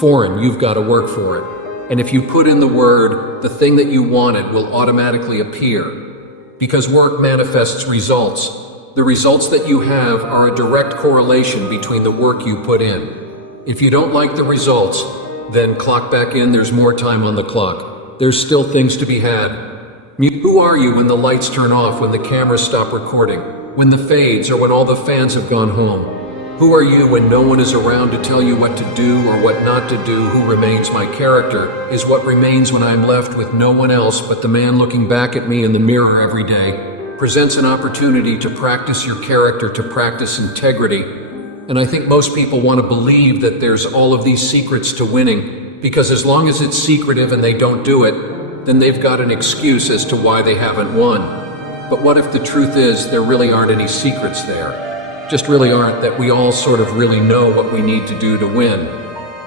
Foreign, you've got to work for it. And if you put in the word, the thing that you wanted will automatically appear. Because work manifests results. The results that you have are a direct correlation between the work you put in. If you don't like the results, then clock back in, there's more time on the clock. There's still things to be had. Who are you when the lights turn off, when the cameras stop recording, when the fades, or when all the fans have gone home? Who are you when no one is around to tell you what to do or what not to do? Who remains my character is what remains when I'm left with no one else but the man looking back at me in the mirror every day. Presents an opportunity to practice your character, to practice integrity. And I think most people want to believe that there's all of these secrets to winning, because as long as it's secretive and they don't do it, then they've got an excuse as to why they haven't won. But what if the truth is there really aren't any secrets there? Just really aren't, that we all sort of really know what we need to do to win.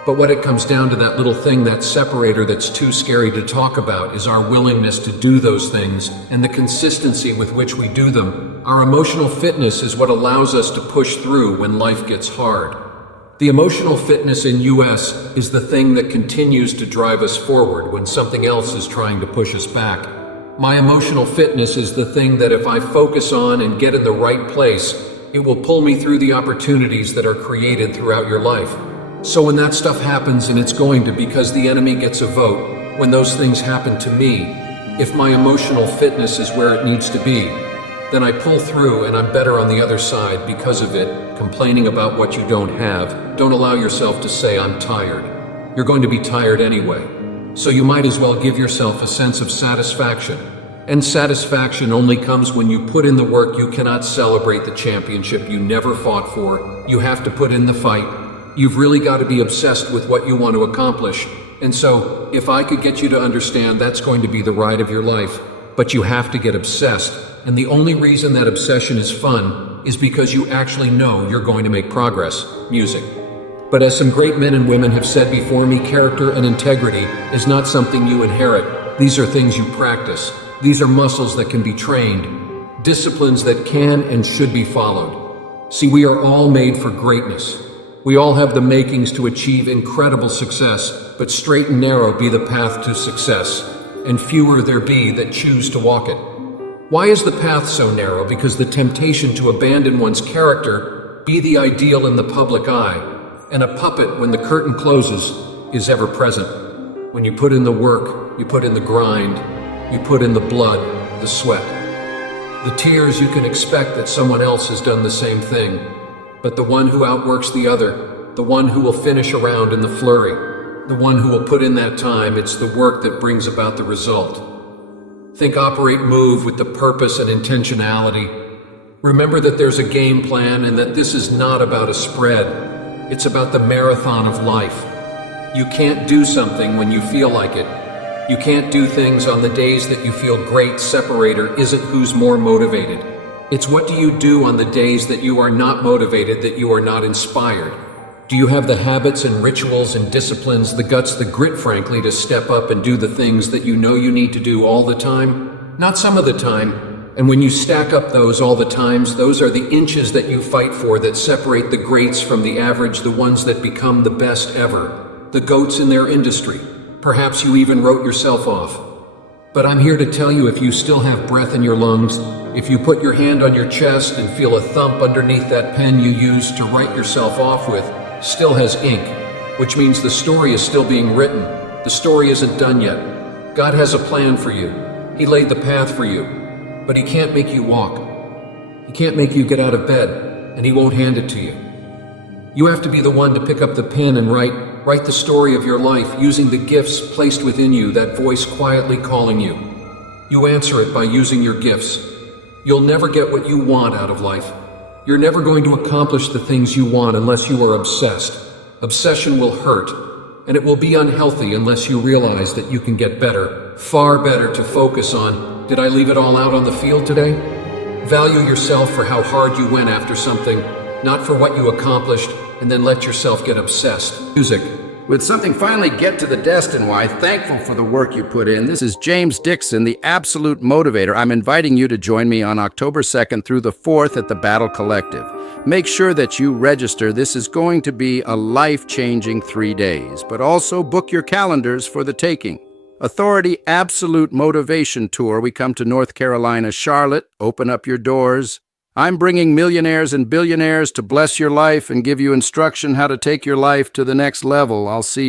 But what it comes down to, that little thing, that separator that's too scary to talk about, is our willingness to do those things and the consistency with which we do them. Our emotional fitness is what allows us to push through when life gets hard. The emotional fitness in US is the thing that continues to drive us forward when something else is trying to push us back. My emotional fitness is the thing that if I focus on and get in the right place, it will pull me through the opportunities that are created throughout your life. So when that stuff happens, and it's going to, because the enemy gets a vote, when those things happen to me, if my emotional fitness is where it needs to be, then I pull through and I'm better on the other side because of it. Complaining about what you don't have, don't allow yourself to say, I'm tired. You're going to be tired anyway. So you might as well give yourself a sense of satisfaction. And satisfaction only comes when you put in the work. You cannot celebrate the championship you never fought for. You have to put in the fight. You've really got to be obsessed with what you want to accomplish. And so, if I could get you to understand, that's going to be the ride of your life. But you have to get obsessed. And the only reason that obsession is fun is because you actually know you're going to make progress. Music. But as some great men and women have said before me, character and integrity is not something you inherit. These are things you practice. These are muscles that can be trained, disciplines that can and should be followed. See, we are all made for greatness. We all have the makings to achieve incredible success, but straight and narrow be the path to success, and fewer there be that choose to walk it. Why is the path so narrow? Because the temptation to abandon one's character, be the ideal in the public eye, and a puppet when the curtain closes, is ever present. When you put in the work, you put in the grind, you put in the blood, the sweat, the tears, you can expect that someone else has done the same thing. But the one who outworks the other, the one who will finish around in the flurry, the one who will put in that time, it's the work that brings about the result. Think, operate, move with the purpose and intentionality. Remember that there's a game plan and that this is not about a spread. It's about the marathon of life. You can't do something when you feel like it. You can't do things on the days that you feel great. Separator isn't who's more motivated. It's what do you do on the days that you are not motivated, that you are not inspired? Do you have the habits and rituals and disciplines, the guts, the grit, frankly, to step up and do the things that you know you need to do all the time? Not some of the time. And when you stack up those all the times, those are the inches that you fight for that separate the greats from the average, the ones that become the best ever, the goats in their industry. Perhaps you even wrote yourself off. But I'm here to tell you, if you still have breath in your lungs, if you put your hand on your chest and feel a thump underneath, that pen you used to write yourself off with still has ink, which means the story is still being written. The story isn't done yet. God has a plan for you. He laid the path for you, but He can't make you walk. He can't make you get out of bed, and He won't hand it to you. You have to be the one to pick up the pen and write the story of your life using the gifts placed within you, that voice quietly calling you. You answer it by using your gifts. You'll never get what you want out of life. You're never going to accomplish the things you want unless you are obsessed. Obsession will hurt, and it will be unhealthy unless you realize that you can get better, far better, to focus on. Did I leave it all out on the field today? Value yourself for how hard you went after something, not for what you accomplished, and then let yourself get obsessed. Music. Would something finally get to the destined why? Thankful for the work you put in. This is James Dixon, the absolute motivator. I'm inviting you to join me on October 2nd through the 4th at the Battle Collective. Make sure that you register. This is going to be a life-changing 3 days, but also book your calendars for the taking. Authority Absolute Motivation Tour. We come to North Carolina, Charlotte. Open up your doors. I'm bringing millionaires and billionaires to bless your life and give you instruction how to take your life to the next level. I'll see you.